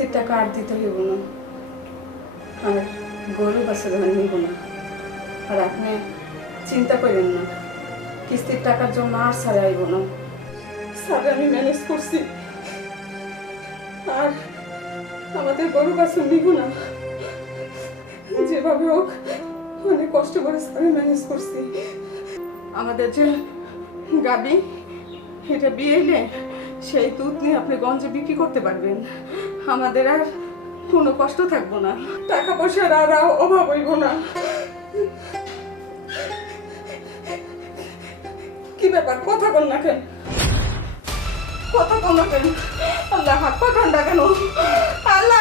কিস্তির টাকা আর দিতে হইব না, আর গরু বাছুর নিব না। আর আপনি চিন্তা করেন না, কিস্তির টাকার জন্য আর ছাড়া আইব না। স্যার আমি ম্যানেজ করছি, আর আমাদের গরু বাছুর নিব না। যেভাবে হোক অনেক কষ্ট করে আমি ম্যানেজ করছি। আমাদের যে গাবি, এটা বিয়ে এলে সেই দুধ নিয়ে আপনি গঞ্জে বিক্রি করতে পারবেন। আমাদের আর কোনো কষ্ট থাকবো না, টাকা পয়সার আর অভাব হইব না। কি ব্যাপার, কথা বল না কেন? কথা বল না কেন? আল্লাহ হাত পা ঠান্ডা কেন? আল্লাহ